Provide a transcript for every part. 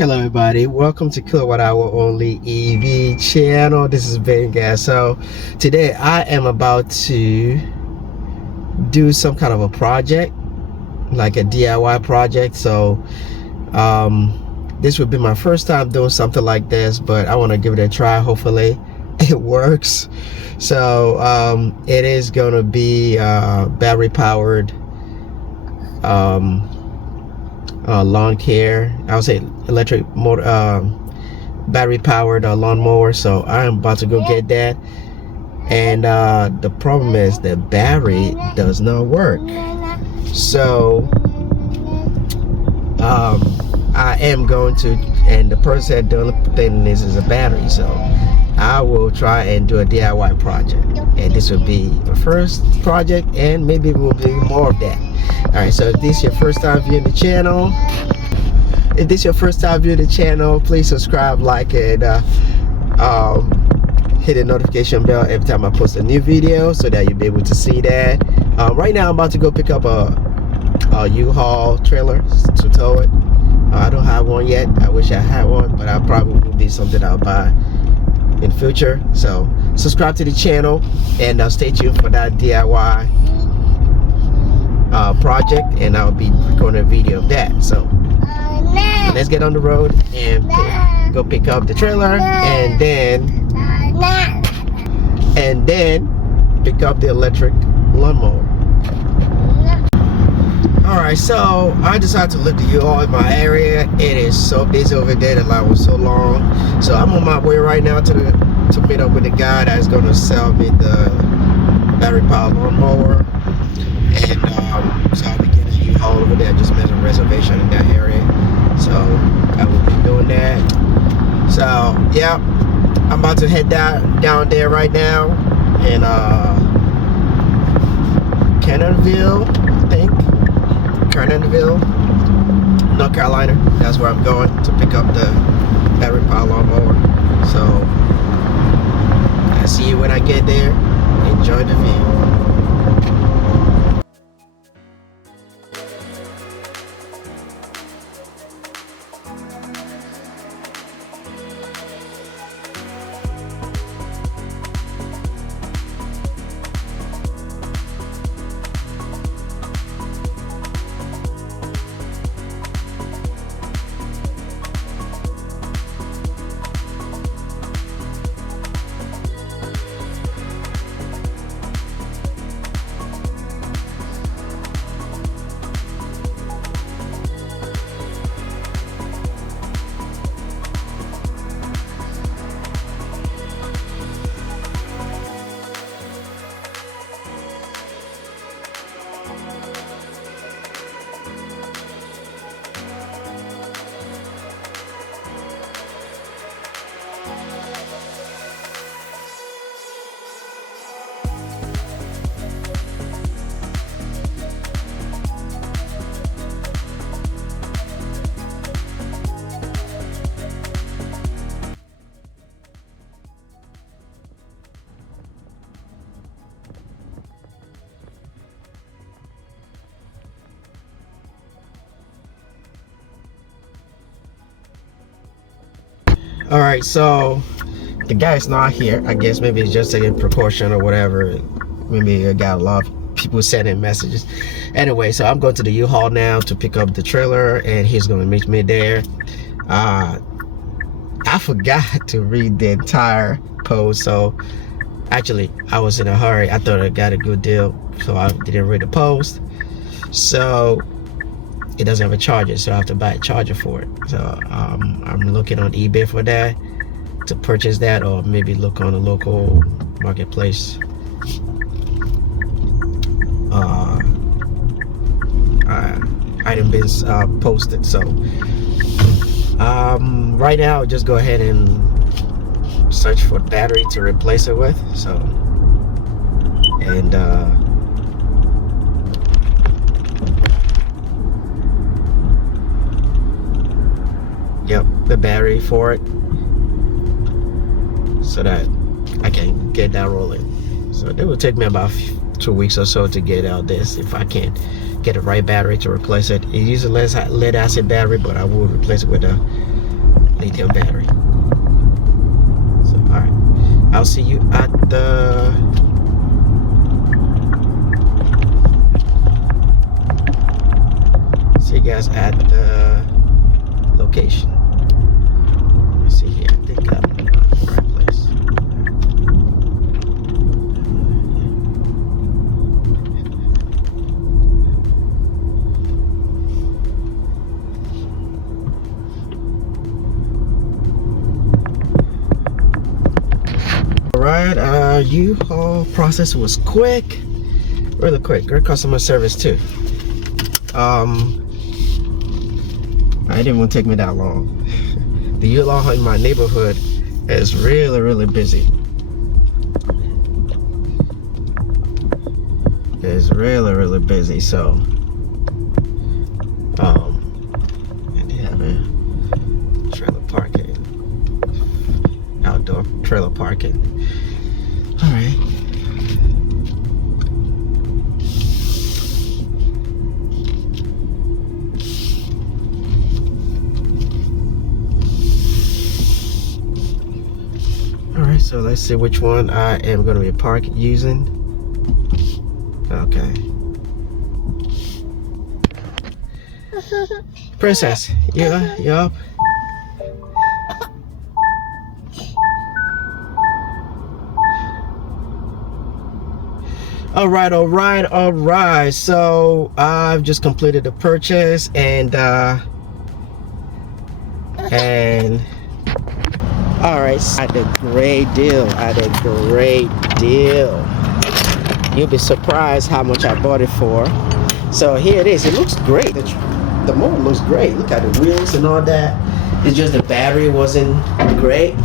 Hello everybody, welcome to KwhOnlyEv channel. This is Ben Gas. So today I am about to do some kind of a project, like a DIY project. So this would be my first time doing something like this, but I want to give it a try. Hopefully it works. So it is going to be battery powered lawn care. I would say electric motor, battery powered lawnmower. So I'm about to go get that. And the problem is the battery does not work. So I am going to, and the person said the only thing is a battery. So I will try and do a DIY project, and this will be the first project, and maybe we'll do more of that. All right, so if this is your first time viewing the channel, please subscribe, like, and hit the notification bell every time I post a new video so that you'll be able to see that. Right now I'm about to go pick up a U-Haul trailer to tow it. I don't have one yet. I wish I had one, but I probably will be something I'll buy in future. So subscribe to the channel and stay tuned for that DIY project, and I'll be recording a video of that. So let's get on the road and go pick up the trailer, and then pick up the electric lawnmower. Alright, so I decided to leave the U-Haul in my area. It is so busy over there, the line was so long. So I'm on my way right now to meet up with the guy that's going to sell me the battery powered lawnmower. And so I'll be getting a U-Haul over there. I just made a reservation in that area, so I will be doing that. So yeah, I'm about to head down there right now in Cannonville, I think. Cannonville, North Carolina. That's where I'm going to pick up the battery powered lawnmower. So I'll see you when I get there. Enjoy the view. All right, so the guy's not here. I guess maybe he's just taking precaution or whatever. Maybe I got a lot of people sending messages. Anyway, so I'm going to the U-Haul now to pick up the trailer, and he's going to meet me there. I forgot to read the entire post, so actually I was in a hurry. I thought I got a good deal, so I didn't read the post. So it doesn't have a charger, so I have to buy a charger for it. So I'm looking on eBay for that, to purchase that, or maybe look on a local marketplace. Item been posted. So right now I'll just go ahead and search for battery to replace it with. So, and yep, the battery for it, so that I can get that rolling. So it will take me about 2 weeks or so to get out this, if I can't get the right battery to replace it. It uses a lead acid battery, but I will replace it with a lithium battery. So all right, I'll see you at the at the location. Let me see here. I think I'm in the right place. All right, U-Haul process was quick, really quick. Great customer service too. It didn't even take me that long. The U-Haul in my neighborhood is really busy. It's really busy. So, and they have a trailer parking, outdoor trailer parking. All right. Alright, so let's see which one I am going to be using. Okay. Princess, you up? Alright. So I've just completed the purchase and alright, I had a great deal. You'll be surprised how much I bought it for. So here it is. It looks great. The motor looks great. Look at the wheels and all that. It's just the battery wasn't great.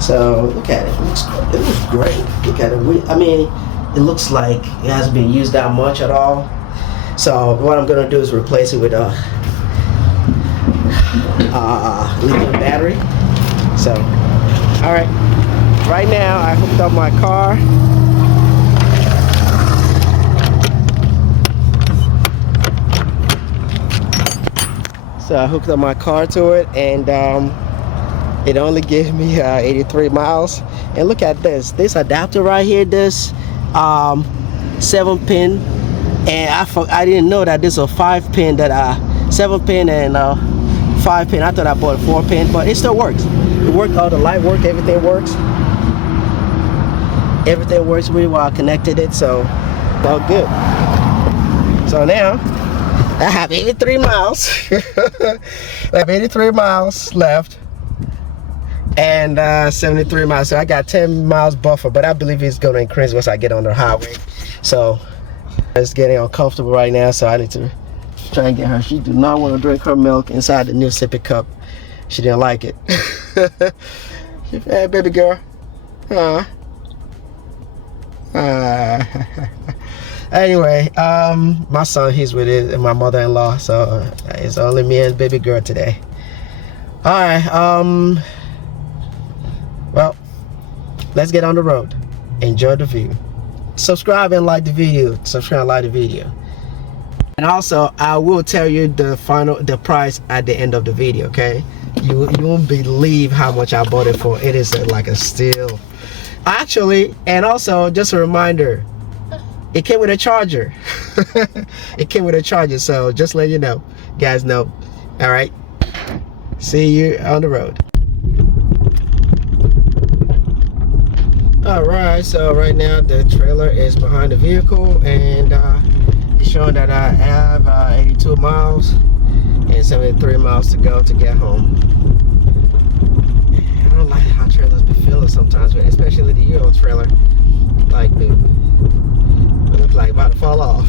So look at it. It looks great. Look at it. I mean, it looks like it hasn't been used that much at all. So what I'm gonna do is replace it with a lithium battery. So all right, right now I hooked up my car. So I hooked up my car to it, and it only gave me 83 miles. And look at this adapter right here, this 7-pin, and I didn't know that this is a 5-pin, that 7-pin and 5-pin. I thought I bought a 4-pin, but it still works. It worked, all the light work, everything works. Everything works really well. I connected it, so all good. So now I have 83 miles. I have 83 miles left, and 73 miles. So I got 10 miles buffer, but I believe it's going to increase once I get on the highway. So it's getting uncomfortable right now, so I need to try and get her. She do not want to drink her milk inside the new sippy cup. She didn't like it. Hey, baby girl. Anyway, my son, he's with it, and my mother-in-law, so it's only me and baby girl today. All right, well, let's get on the road. Enjoy the view. Subscribe and like the video. Subscribe and like the video. And also, I will tell you the price at the end of the video, okay? You won't believe how much I bought it for. It is like a steal. Actually, and also, just a reminder, it came with a charger. It came with a charger, so just let you know, guys know. All right, see you on the road. All right, so right now the trailer is behind the vehicle, and it's showing that I have 82 miles and 73 miles to go to get home. I don't like how trailers be feeling sometimes, especially the Euro trailer. Like, it looks like about to fall off.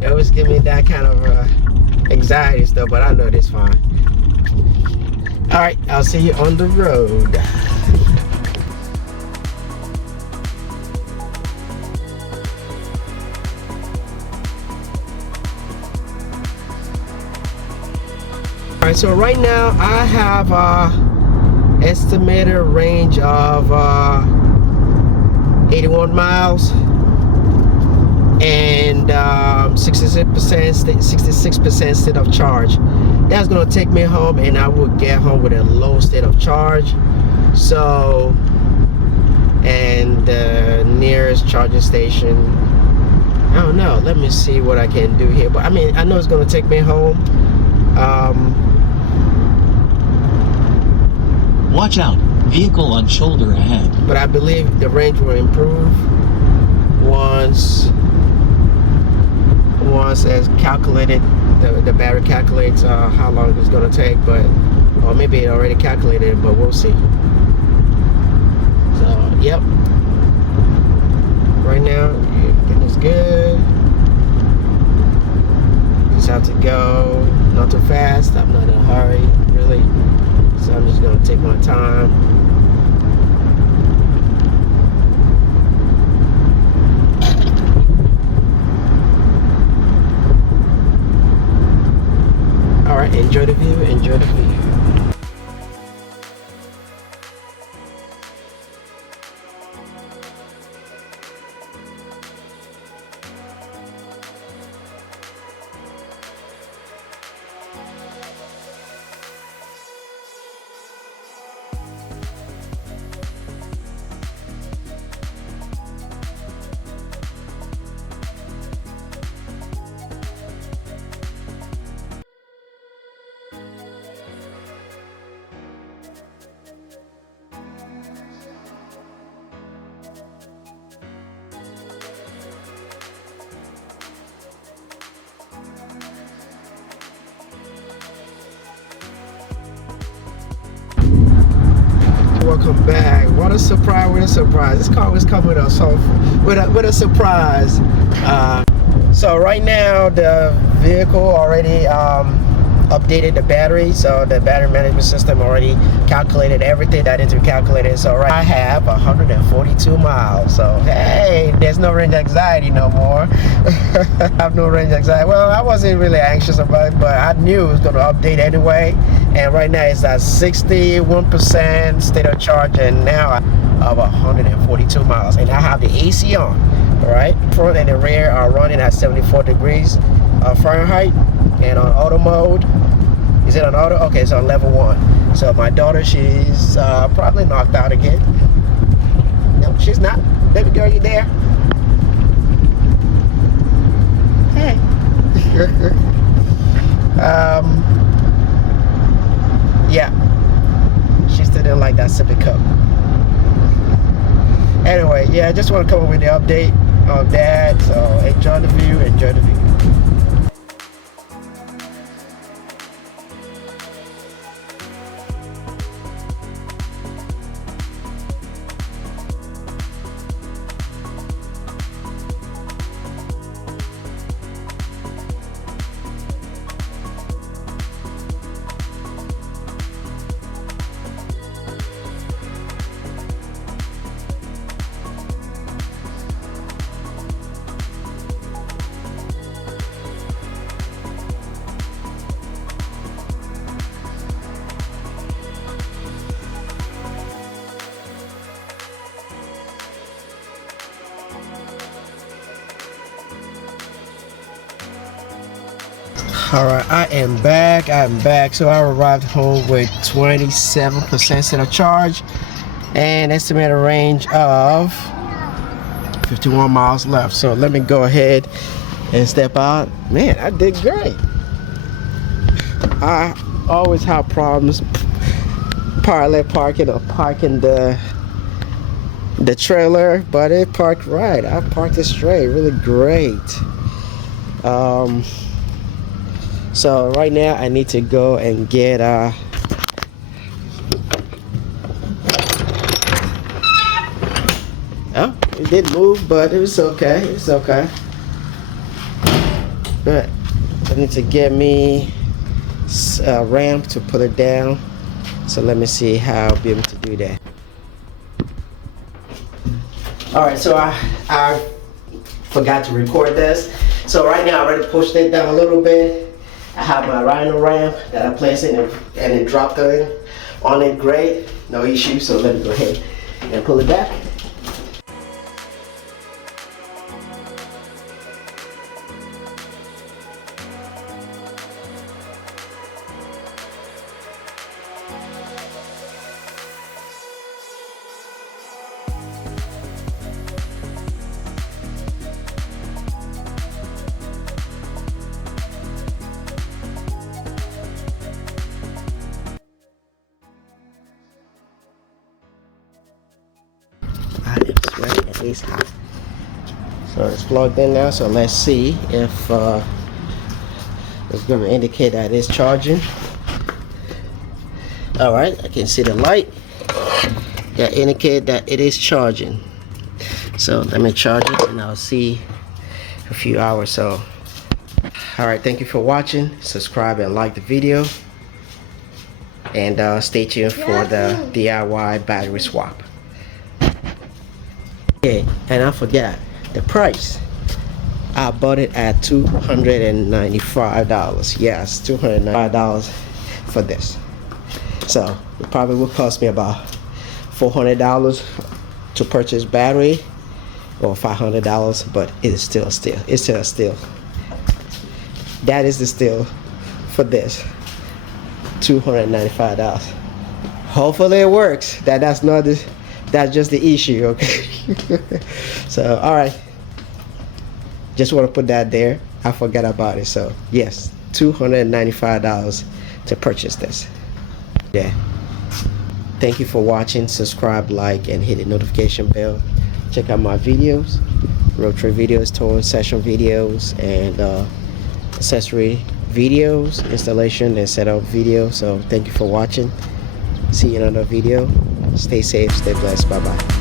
It always give me that kind of anxiety stuff, but I know it's fine. All right, I'll see you on the road. All right, so right now I have estimated range of 81 miles. and 66% state of charge. That's gonna take me home, and I will get home with a low state of charge. So, and the nearest charging station, I don't know, let me see what I can do here. But I mean, I know it's gonna take me home. Watch out, vehicle on shoulder ahead. But I believe the range will improve once as calculated, the battery calculates how long it's going to take, but or maybe it already calculated it, but we'll see. So yep, right now everything is good. Just have to go not too fast. I'm not in a hurry really, so I'm just going to take my time. Alright, enjoy the view, enjoy the view. Welcome back. What a surprise, what a surprise. This car was coming with a surprise. So right now the vehicle already updated the battery, so the battery management system already calculated everything that needs to be calculated. So right, I have 142 miles. So hey, there's no range anxiety no more. I have no range anxiety. Well, I wasn't really anxious about it, but I knew it was going to update anyway. And right now it's at 61% state of charge, and now of 142 miles. And I have the AC on. All right, front and the rear are running at 74 degrees Fahrenheit, and on auto mode. Is it on auto? Okay, it's on level 1. So my daughter, she's probably knocked out again. No, she's not. Baby girl, you there? Hey. Yeah, she still didn't like that sippy cup. Anyway, yeah, I just want to come up with the update of that. So enjoy the view, enjoy the view. Alright, I am back. So I arrived home with 27% state of charge and estimated range of 51 miles left. So let me go ahead and step out. Man, I did great. I always have problems parallel parking or parking the trailer, but it parked right. I parked it straight, really great. So right now I need to go and get oh, it did move, but it was okay. It's okay. But I need to get me a ramp to put it down. So let me see how I'll be able to do that. Alright, so I forgot to record this. So right now I already pushed it down a little bit. I have my Rhino ramp that I placed in and it dropped on it great, no issue. So let me go ahead and pull it back. It's hot. So it's plugged in now. So let's see if it's going to indicate that it's charging. All right, I can see the light that indicate that it is charging. So let me charge it and I'll see a few hours. So all right, thank you for watching. Subscribe and like the video, and stay tuned for the DIY battery swap. Okay, and I forgot the price. I bought it at $295. Yes, $295 for this. So it probably will cost me about $400 to purchase battery, or $500, but it's still a steal. It's still a steal. That is the steal for this. $295. Hopefully it works. That's just the issue, okay? So all right, just want to put that there. I forgot about it. So yes, $295 to purchase this. Yeah, thank you for watching. Subscribe, like, and hit the notification bell. Check out my videos, road trip videos, towing session videos, and accessory videos, installation and setup videos. So thank you for watching. See you in another video. Stay safe, stay blessed. Bye bye.